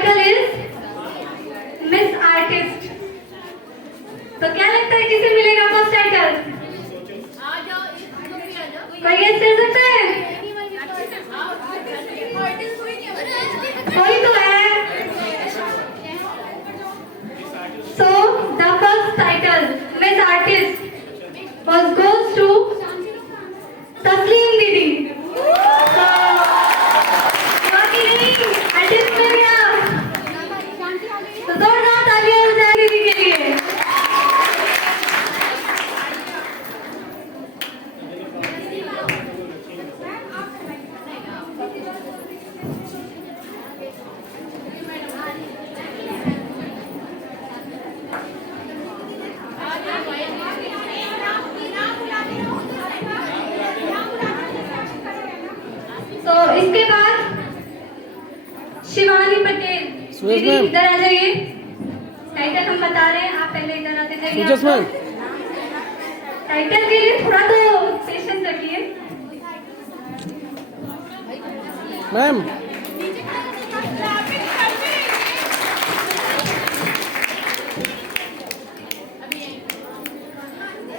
Title is miss artist. तो क्या लगता है किसे मिलेगा फर्स्ट टाइटल? कोई गेस कर सकता है? कोई तो है। So the first title, Miss Artist, goes to तस्लीम दीदी। बाकी नहीं, artist मिल गया। तो जोरदार तालियां हो जाए दीदी के लिए। तो इसके बाद शिवानी पटेल दीदी इधर आ जाइए। टाइटल हम बता रहे हैं, आप पहले इधर आते जाइए। टाइटल के लिए थोड़ा तो पेशेंस रखिए ma'am.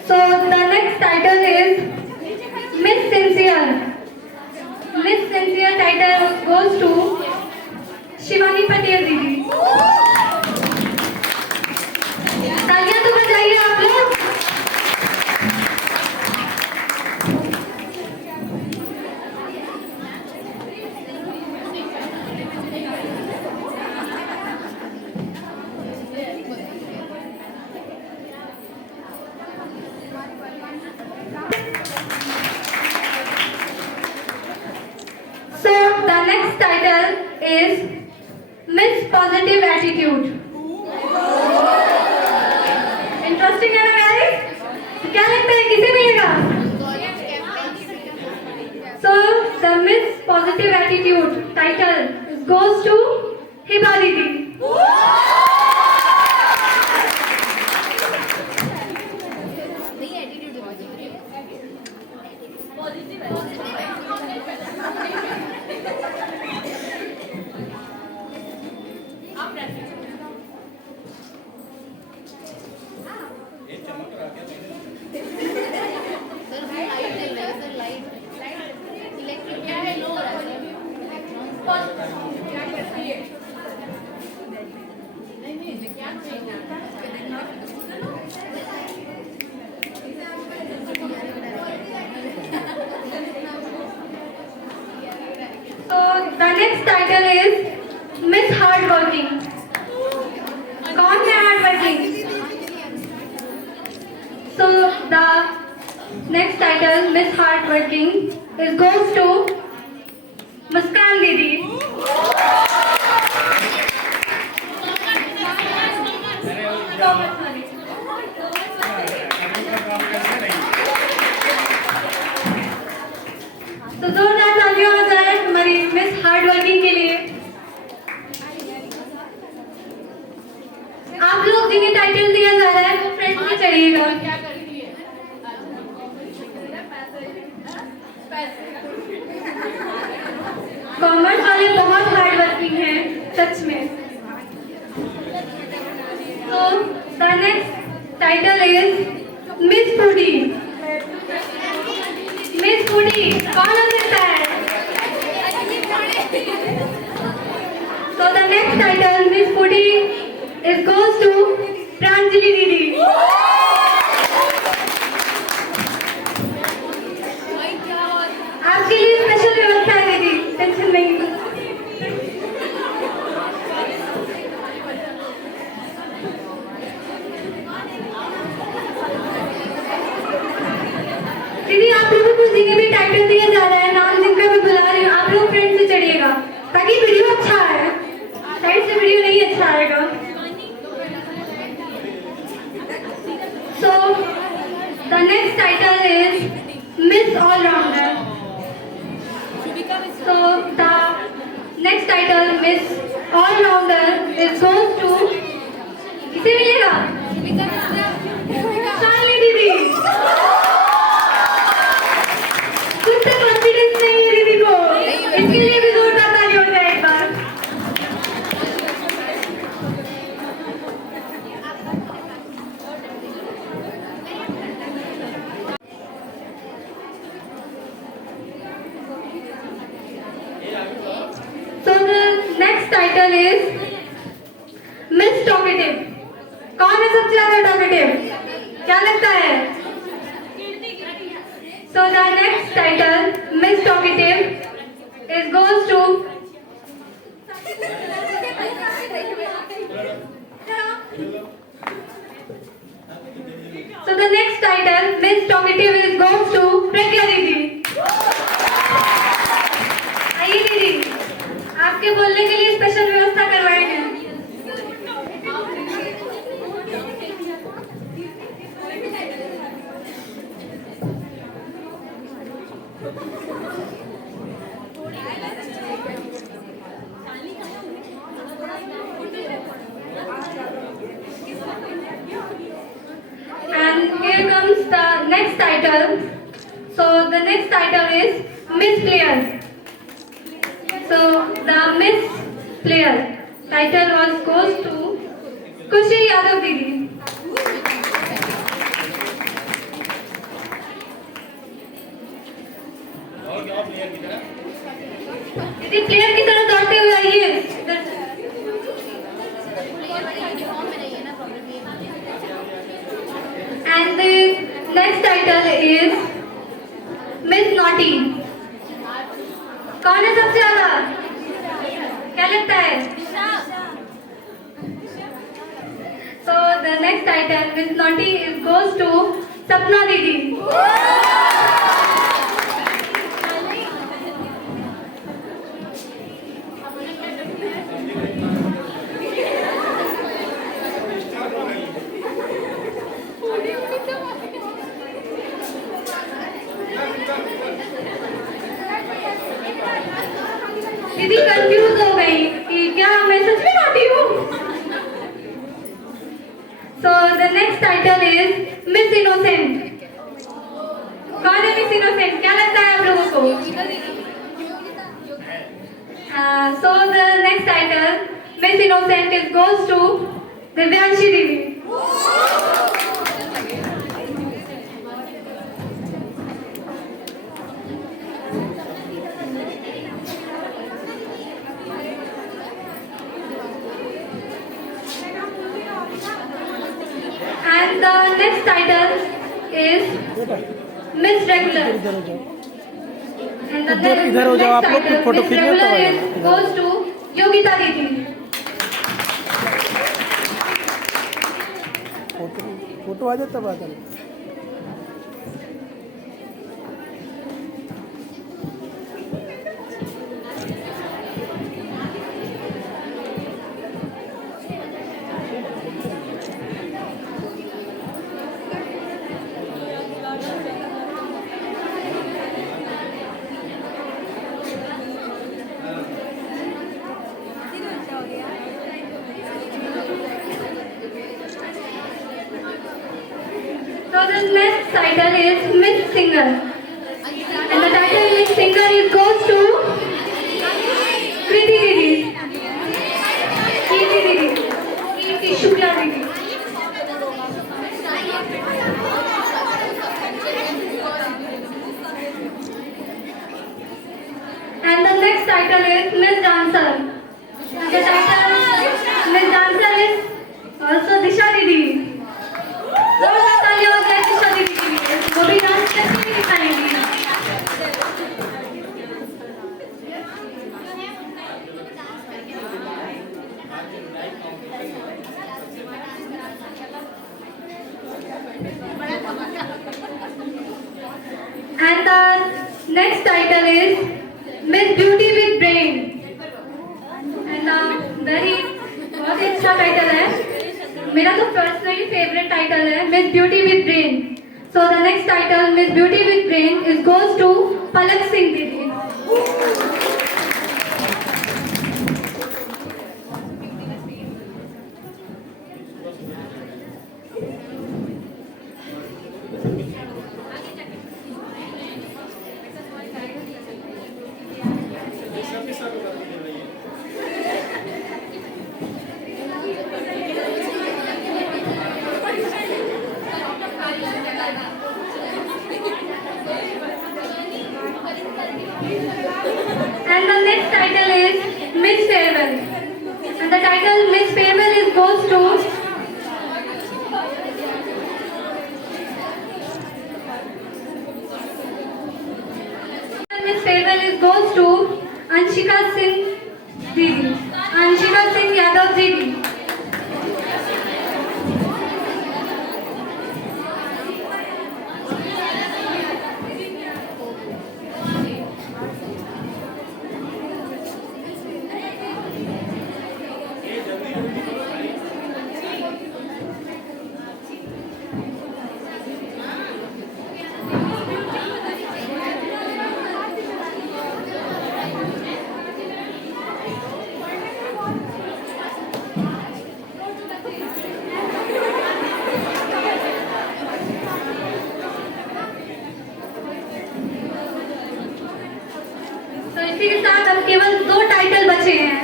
So the next title is Miss Sincere. Miss Sincere title goes to Shivani पटेल दीदी। तालियां तो बजाइए आप लोग। So the next title is Miss Positive Attitude. Interesting है ना गाइस? क्या लगता है किसे मिलेगा? So the Miss Positive Attitude title goes to Hiba दीदी। So the next title is Miss Hardworking. कौन है hardworking? So the next title Miss Hardworking goes to मुस्कान दीदी। तो जोरदार तालियां हो जाए हमारी मिस हार्डवर्किंग के लिए। आप लोग जिन्हें टाइटल दिया जा रहा है वो फ्रंट में चढ़िएगा। कॉमर्स वाले बहुत हार्डवर्किंग हैं सच में। तो the next title is miss foodie. Miss foodie कौन हो सकता है? So the next title Miss Foodie goes to Pranjali दीदी। आपके लिए स्पेशल व्यवस्था है दीदी, टेंशन नहीं। दीदी आप लोगों को जिन्हें भी टाइटल दिया जा रहा है, नाम जिनका भी बुला रही हूँ, आप लोग फ्रेंड से चढ़िएगा ताकि वीडियो अच्छा आए। साइड से वीडियो नहीं अच्छा आएगा। So the next title is Miss All Rounder. So the next title Miss All Rounder goes to किसे मिलेगा? शालिनी दीदी। खुद से कॉन्फिडेंस नहीं है दीदी को, इसके लिए भी जोरदार ताली हो जाए एक बार। Title is Miss Talkative. कौन है सबसे ज्यादा टॉकेटिव? क्या लगता है? So the next title Miss Talkative is goes to So the next title, Miss Talkative, is goes to Pragya Didi. आइए दीदी, आपके बोलने के लिए स्पेशल व्यवस्था करवाए हैं। And here comes the next title. So the next title is Miss Player. So the Miss Player title was goes to Kushi Yadav Didi. दीदी प्लेयर की तरह दौड़ते हुए आइए इधर से। And the next title is Miss Naughty. कौन है सबसे ज्यादा? क्या लगता है? So the next title Miss Naughty is goes to Sapna Didi. दीदी कंफ्यूज हो गई कि क्या मैं सच में नॉटी हूँ। सो the next title is miss innocent. कौन है मिस इनोसेंट? क्या लगता है आप लोगों को? So the next title Miss innocent is goes to Divyanshi दीदी। And the next title is Miss Regular. And the इधर हो जाओ, आप लोग next फोटो title, Miss खींचना तो Regular is goes to Yogita Didi. Photo आ जाता बात है। So the next title is Miss Singer. And the title Miss Singer is goes to Kriti Didi. Kriti Didi. Kriti Shukla Didi. And the next title is Miss Dancer. The title Miss Dancer is also Disha Didi. जोरदार तालियां हो जाए दिशा दीदी के लिए। वो भी डांस करके भी दिखाएंगी। And the next title is Miss Beauty with Brain. And very बहुत ही अच्छा टाइटल है। मेरा तो पर्सनली फेवरेट टाइटल है Miss Beauty with Brain. So the next title Miss Beauty with Brain is goes to Palak Singh Didi. is goes to Miss farewell is goes to Anshika Singh Didi. Anshika Singh Yadav Didi. तो इसी के साथ अब केवल 2 टाइटल बचे हैं,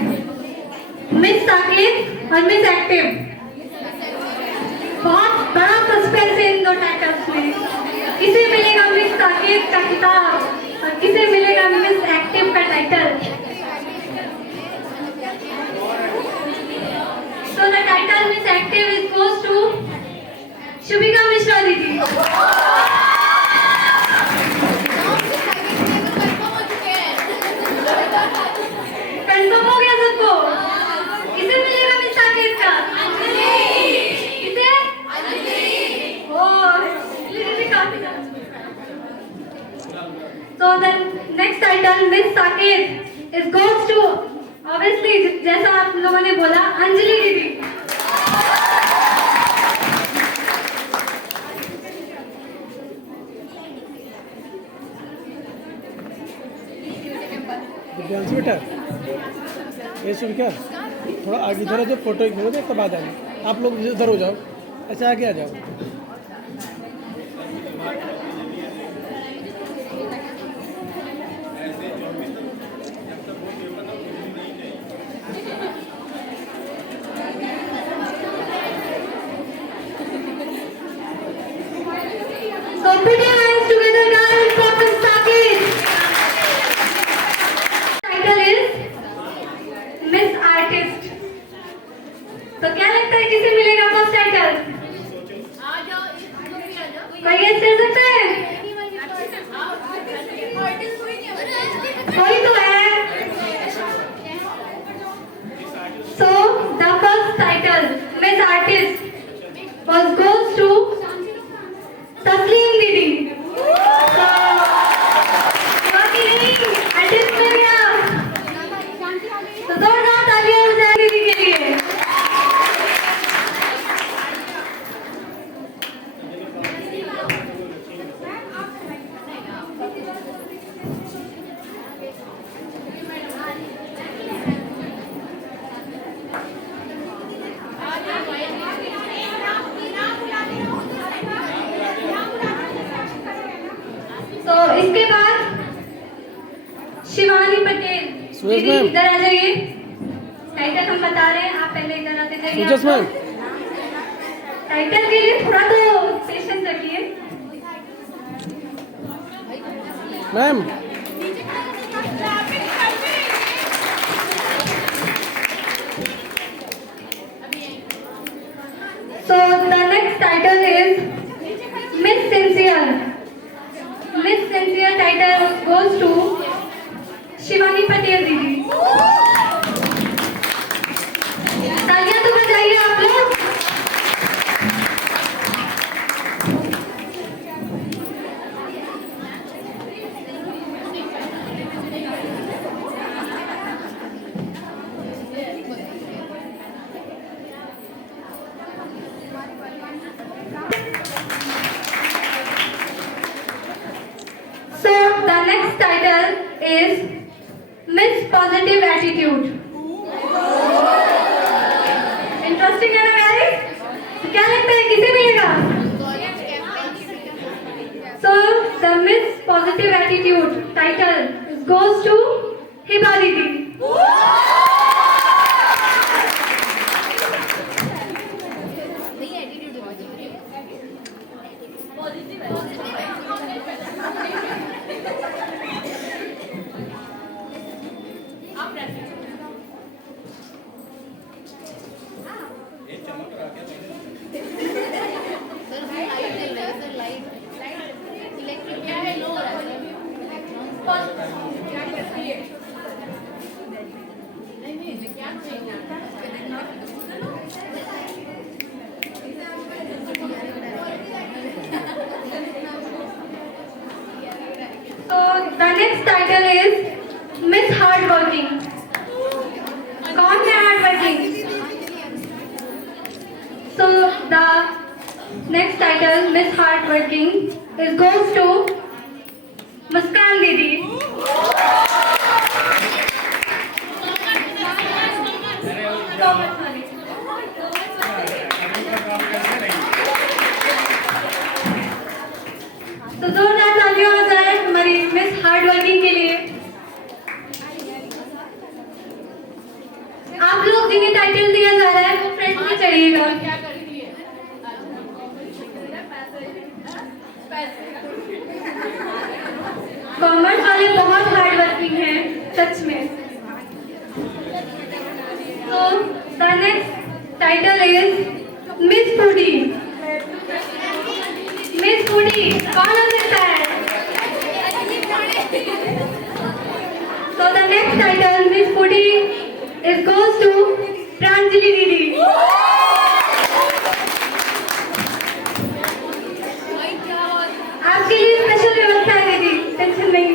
मिस साकेत और मिस एक्टिव। बहुत बड़ा सस्पेंस है इन 2 टाइटल्स में। किसे मिलेगा मिस साकेत का खिताब और किसे मिलेगा मिस एक्टिव का title. So the title Miss Active is goes to Shubhika Mishra दीदी। कंफर्म हो गया सबको? किसे मिलेगा मिस साकेत का? किसे? ओह, दीदी काफी ज्यादा। So the next title Miss Saket is goes to obviously जैसा आप लोगों ने बोला अंजलि दीदी। दिव्यांश बेटा ये सुन क्या थोड़ा आगे इधर जो फोटो खींचो तो तब आ जाएंगे आप लोग इधर हो जाओ ऐसे आगे आ जाओ So put your hands together guys for Miss Saket. Title is Miss Artist. तो क्या लगता है किसे मिलेगा फर्स्ट टाइटल? कोई गेस कर सकता है? कोई तो है। So the first title Miss Artist was goes to तस्लीम दीदी। बाकी नहीं आर्टिस्ट मिल गया तो जोरदार तालियां हो जाए दीदी के लिए। तो इसके बाद शिवानी पटेल सुरेश दीदी मैम। इधर आ जाइए। टाइटल हम बता रहे हैं आप पहले इधर आते जाइए। सुजस मैम टाइटल के लिए थोड़ा तो पेशेंस रखिए। Ma'am So the next title is Miss Sincere. Miss Sincere title goes to Shivani पटेल दीदी। तालियां तो बजाइए आप लोग। So the next title is Miss Positive Attitude. Interesting है ना guys? तो क्या लगता है किसे मिलेगा? So the Miss Positive Attitude title goes to Hiba दीदी। Next title, Miss Hardworking, is goes to Muskan Didi. तो जोरदार तालियां हो जाए हमारी मिस हार्डवर्किंग के लिए। आप लोग जिन्हें टाइटल दिया जा रहा है वो फ्रंट में चढ़िएगा। कॉमर्स वाले बहुत हार्ड वर्किंग हैं सच में। तो the next title is miss foodie. Miss foodie कौन हो सकता है? So the next title, Miss Foodie, is goes to Pranjali Didi. आपके लिए स्पेशल व्यवस्था है दीदी, टेंशन नहीं।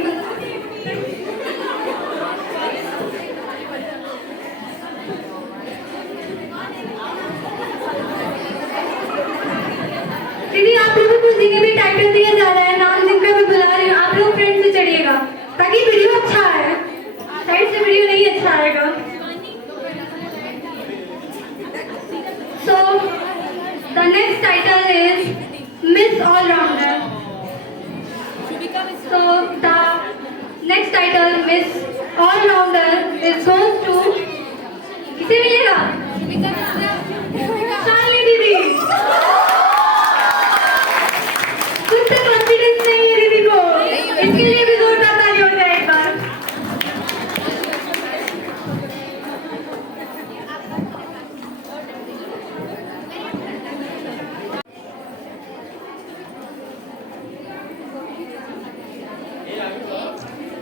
दीदी आप लोगों को जिन्हें भी टाइटल दिया जा रहा है, नाम जिनका मैं बुला रही हूँ, आप लोग फ्रेंड से चढ़िएगा ताकि वीडियो अच्छा है। साइड से वीडियो नहीं अच्छा आएगा। So the next title is Miss All Rounder. So the next title, Miss All Rounder, is goes to किसे मिलेगा? शालिनी दीदी। खुद से कॉन्फिडेंस नहीं है दीदी को, इसके लिए भी जोरदार ताली हो जाए एक बार।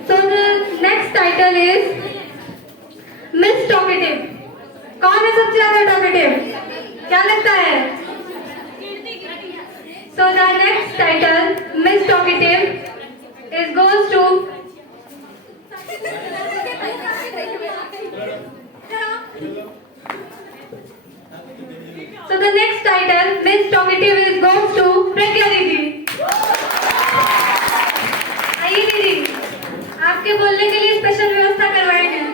So the next title is Miss Talkative. कौन है सबसे ज्यादा टॉकेटिव? क्या लगता है? So the next title, Miss Talkative, is goes to So the next title, Miss Talkative, is goes to Pragya Didi. आइए दीदी, आपके बोलने के लिए स्पेशल व्यवस्था करवाए हैं।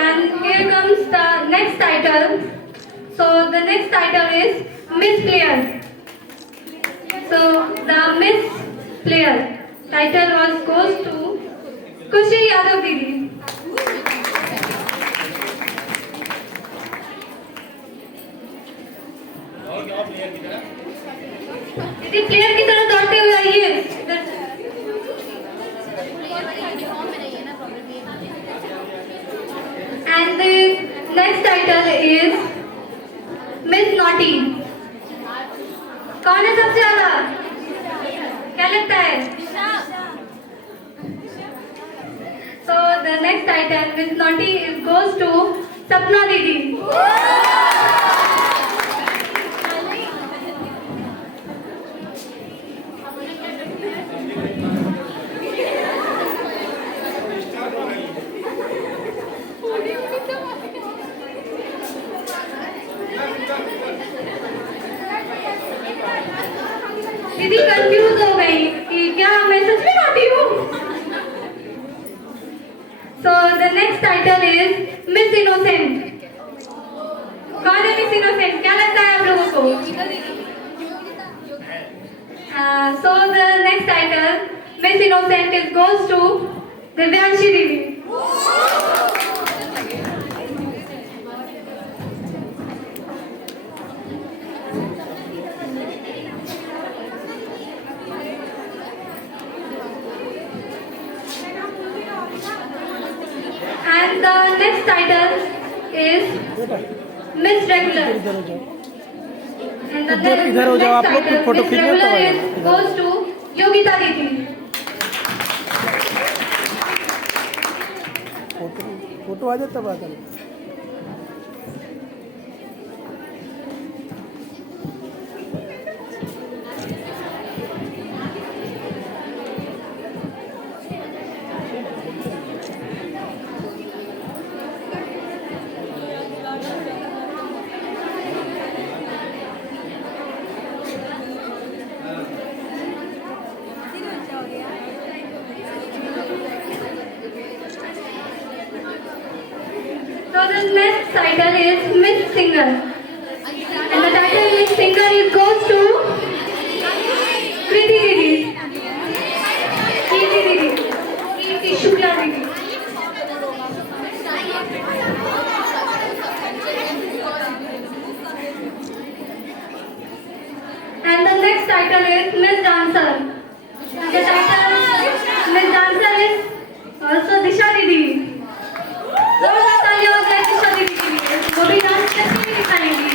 And here comes the next title. So the next title is Miss Player. So the Miss Player title was goes to Kushi Yadav Didi. दीदी प्लेयर की तरह दौड़ते हुए आइए इधर से। And the next title is Miss Naughty. कौन है सबसे ज्यादा? क्या लगता है? So the next title, Miss Naughty, is goes to Sapna Didi. दीदी कंफ्यूज हो गई कि क्या मैं सच में नॉटी हूँ। So the next title is Miss Innocent. कौन है Miss Innocent? क्या लगता है आप लोगों को? So the next title, Miss Innocent, is goes to Divyanshi Didi. And the next title is Miss Regular. इधर हो जाओ। And the इधर हो जाओ, आप लोग title, फोटो Miss खींचना Regular, तो is goes to Yogita Didi. Photo आ जाए तब आ जाए। the next title is Miss Singer. And the title Miss Singer is goes to Kriti Didi. Kriti Didi. Kriti Shukla Didi. And the next title is Miss Dancer. And the title Miss Dancer is also Disha Didi. जोरदार तालियां हो जाए दिशा दीदी के लिए, वो भी डांस करके भी दिखाएंगी।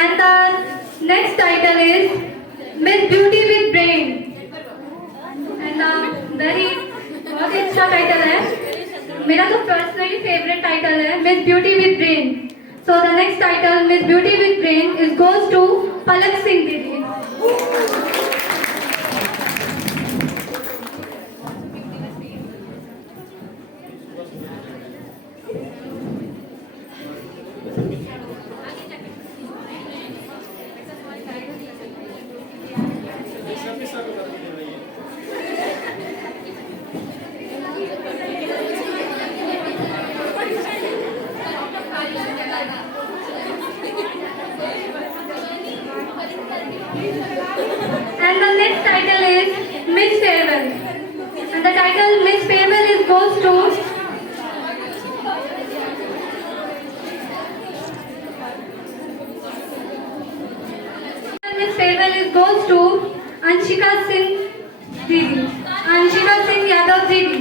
And the next title is Miss Beauty with Brain. And बहुत ही अच्छा टाइटल है। मेरा तो पर्सनली फेवरेट टाइटल है Miss Beauty with Brain. So the next title Miss Beauty with Brain is goes to Palak Singh Didi. And the next title is Miss Farewell. And the title Miss Farewell is goes to Miss Farewell is goes to Anshika Singh Didi. Anshika Singh Yadav Didi.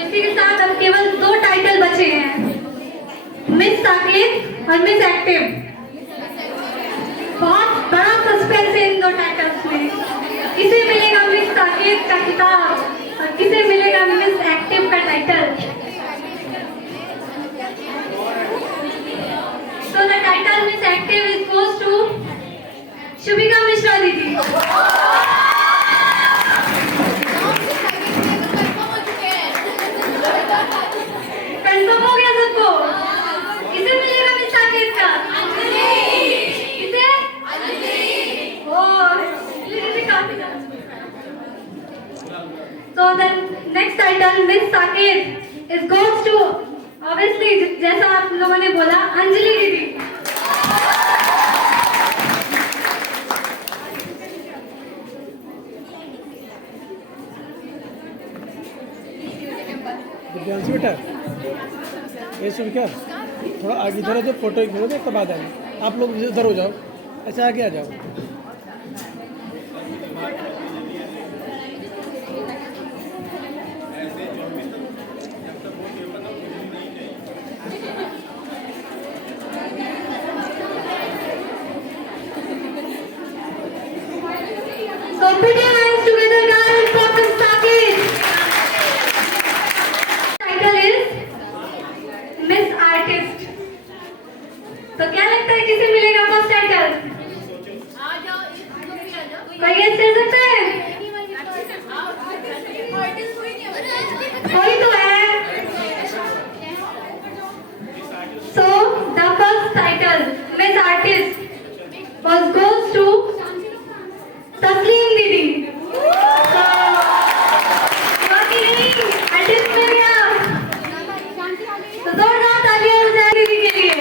इसी के साथ अब केवल 2 टाइटल बचे हैं, मिस साकेत और miss active. बहुत बड़ा सस्पेंस है इन 2 टाइटल्स में। किसे मिलेगा मिस साकेत का खिताब और किसे मिलेगा मिस एक्टिव का title. So the title Miss active is goes to Shubhika Mishra दीदी। कंफर्म हो गया सबको? किसे मिलेगा मिस साकेत का? किसे? ओह, ये काफी So the next title Miss Saket is goes to obviously जैसा आप लोगों ने बोला अंजलि दीदी। दिव्यांशी बेटा ये सुन क्या थोड़ा आगे इधर जो फोटो खींचो तो इसके बाद आएंगे। आप लोग इधर हो जाओ, ऐसे आगे आ जाओ। So put your hands together guys for Miss Saket. Title is Miss Artist. तो क्या लगता है किसे मिलेगा फर्स्ट टाइटल? कोई गेस कर सकता है? कोई तो है। So the first title Miss Artist was goes to तस्लीम दीदी। आर्टिस्ट मिल गया तो जोरदार तालियां हो जाए दीदी के लिए।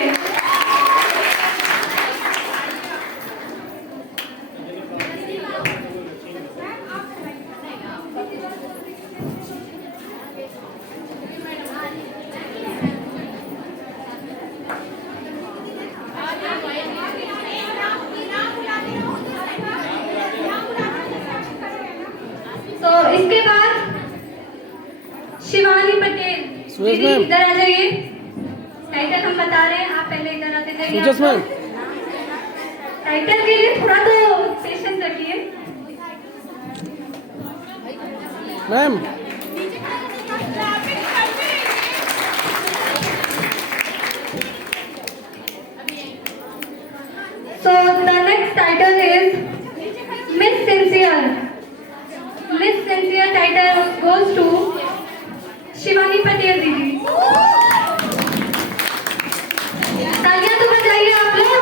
सुरेश दीदी मैम। इधर आ जाइए, टाइटल हम बता रहे हैं, आप पहले इधर आते जाइए। सुजस मैम। टाइटल के लिए थोड़ा तो पेशेंस रखिए। Ma'am. So the next title is Miss Sincere. Miss Sincere title goes to Shivani पटेल दीदी। तालियां तो बजाइए आप लोग।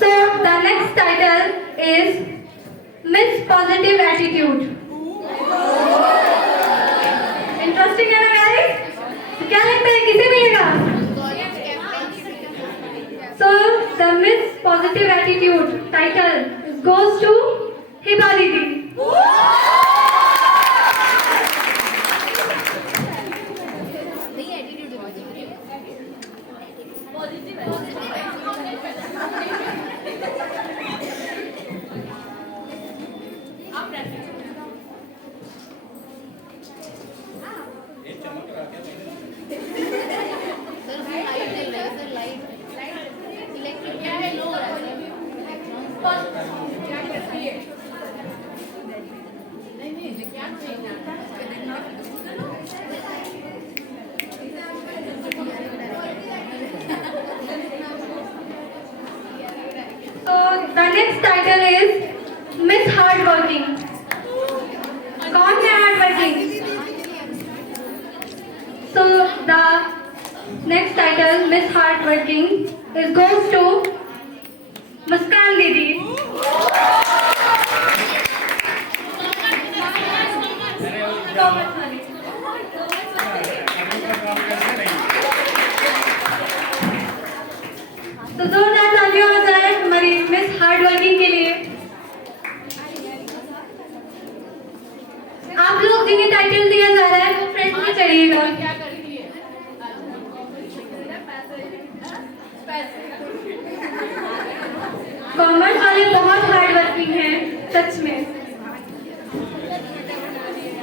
So the next title is Miss Positive Attitude. Interesting है ना गाइस? क्या लगता है किसे मिलेगा? So the Miss Positive Attitude title goes to Hiba दीदी। So the next title is Miss Hardworking. कौन है hardworking? So the next title Miss Hardworking is goes to मुस्कान दीदी। तो जोरदार तालियां हो जाए हमारी मिस हार्डवर्किंग के लिए। आप लोग जिन्हें टाइटल दिया जा रहा है वो फ्रंट में चढ़िएगा। कॉमर्स वाले बहुत हार्डवर्किंग हैं सच में।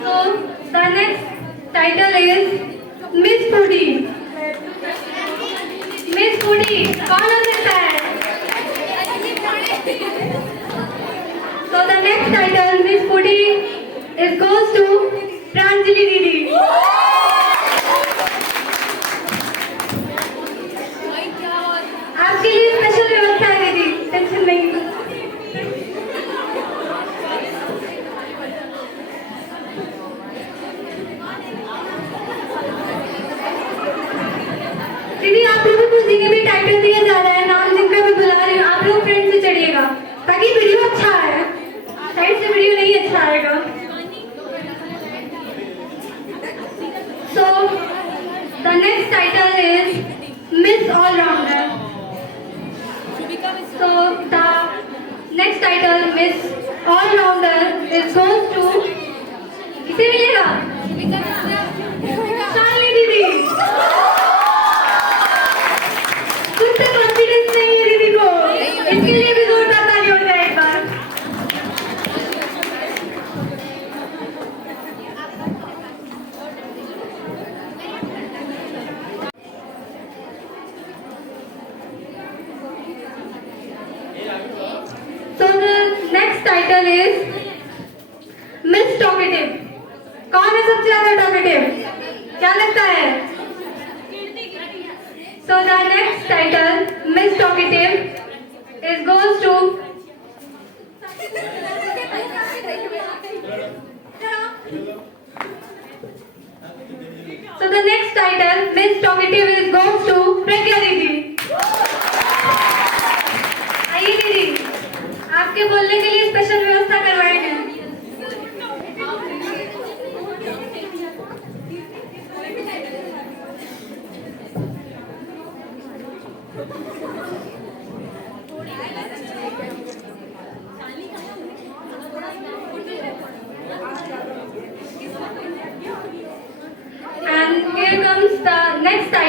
तो the next title is miss foodie. Miss foodie कौन हो सकता है? So the next title Miss Foodie is goes to Pranjali दीदी। आपके लिए स्पेशल व्यवस्था है दीदी, टेंशन नहीं। दीदी आप लोगों को जिन्हें भी टाइटल दिया जा रहा है, नाम जिनका मैं बुला रही हूँ, आप लोग फ्रेंड से चढ़िएगा ताकि वीडियो अच्छा आए। साइड से वीडियो नहीं अच्छा आएगा। So the next title is Miss All Rounder. So the next title Miss All Rounder is goes to किसे मिलेगा? शालिनी दीदी। कुछ तो कॉन्फिडेंस नहीं है दीदी को, इसके लिए भी जोरदार ताली हो जाए एक बार। So the next title is Miss Talkative. कौन है सबसे ज्यादा टॉकेटिव? क्या लगता है? So the next title Miss Talkative is goes to So the next title Miss Talkative is goes to Pragya Didi. आइए दीदी, आपके बोलने के लिए स्पेशल व्यवस्था करवाएंगे।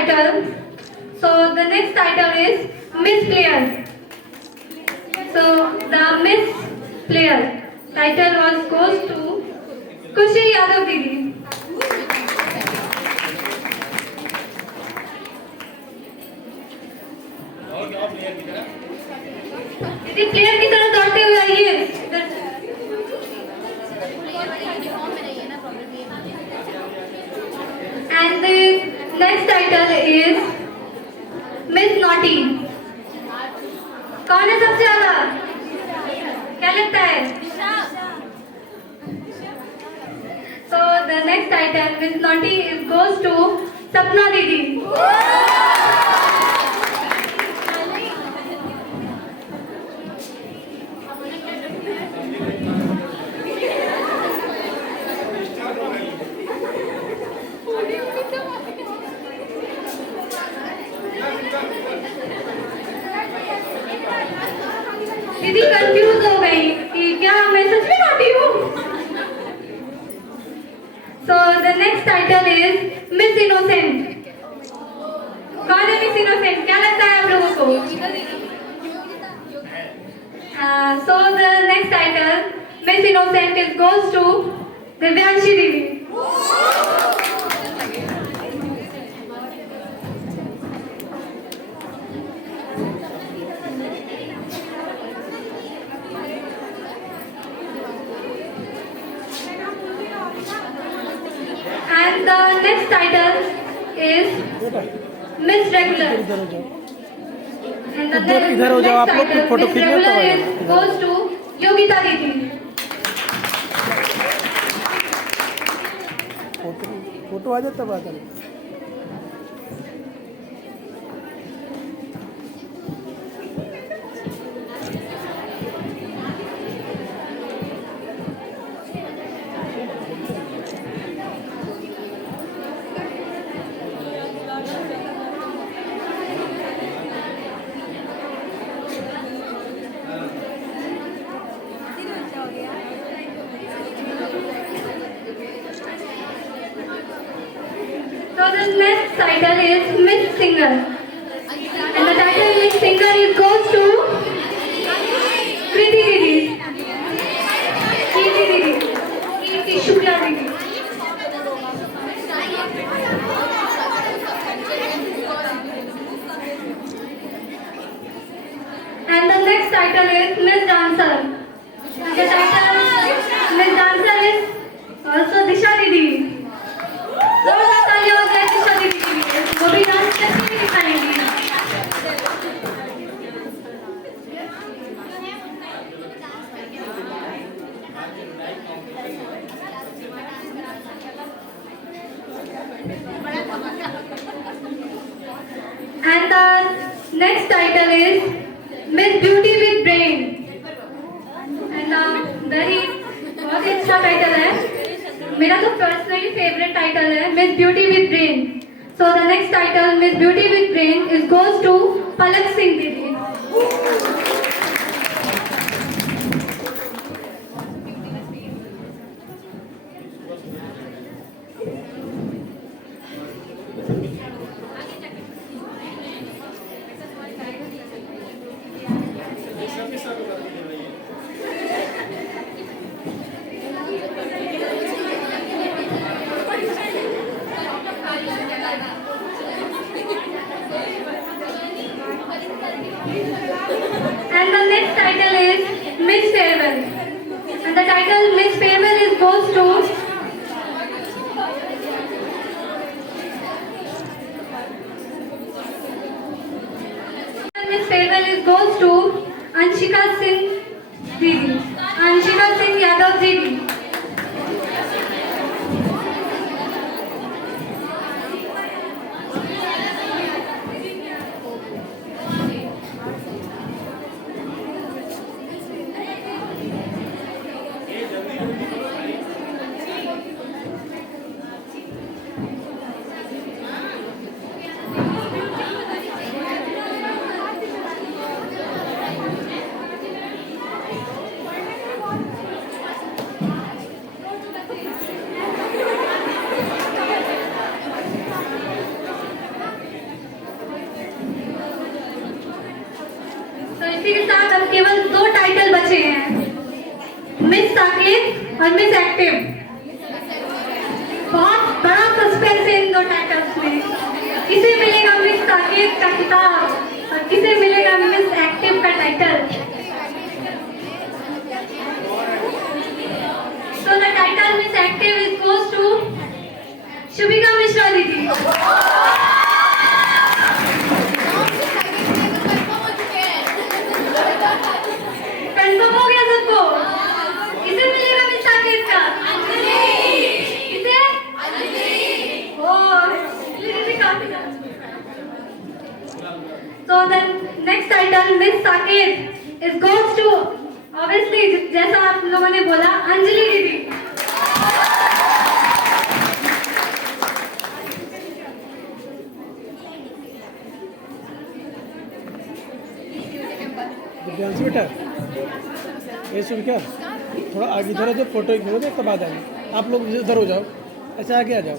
title. So the next title is Miss Player. So the Miss Player title was goes to Kushi Yadav Didi. दीदी प्लेयर की तरह दौड़ते हुए आइए इधर से। And the next title is Miss Naughty. कौन है सबसे ज्यादा? क्या लगता है? So the next title Miss Naughty is goes to Sapna Didi. दीदी कंफ्यूज हो गई कि क्या मैं सच में नॉटी हूँ। सो the next title is miss innocent. कौन है मिस इनोसेंट? क्या लगता है आप लोगों को? So the next title Miss innocent is goes to Divyanshi दीदी। And the next title is बेटा Miss Regular. इधर हो जाओ। And the इधर- इधर हो जाओ आप लोग, next फोटो title, Miss खींचना तो Regular आएगा। is goes to Yogita Didi. Photo आ जाता बात है। So the next title is Miss Singer. And the title Miss Singer is goes to Kriti Didi. Kriti Didi. Kriti Shukla Didi. And the next title is Miss Dancer. The title Miss Dancer is also Disha Didi. जोरदार तालियां हो जाए दिशा दीदी के लिए। वो भी डांस करके भी दिखाएंगी। And the next title is Miss Beauty with Brain. And very बहुत ही अच्छा टाइटल है। मेरा तो पर्सनली फेवरेट टाइटल है Miss Beauty with Brain. So the next title Miss Beauty with Brain is goes to Palak Singh Didi. And the next title is Miss Farewell. And the title Miss Farewell is goes to Miss Farewell is goes to Anshika Singh Didi. Anshika Singh Yadav Didi. बचे हैं, मिस साकेत और miss active. बहुत बड़ा सस्पेंस है इन दो टाइटल्स में। किसे मिलेगा मिस साकेत का खिताब और किसे मिलेगा मिस एक्टिव का title? So the title Miss Active is goes to Shubhika Mishra दीदी। कंफर्म हो गया सबको? किसे मिलेगा मिस साकेत का? किसे? ओह, दीदी काफी ज्यादा। So the next title Miss Saket is goes to obviously जैसा आप लोगों ने बोला अंजलि दीदी। दिव्यांश बेटा ये सुन क्या थोड़ा आगे इधर जो फोटो खींचो तो बाद आएंगे आप लोग इधर हो जाओ, अच्छा आगे आ जाओ।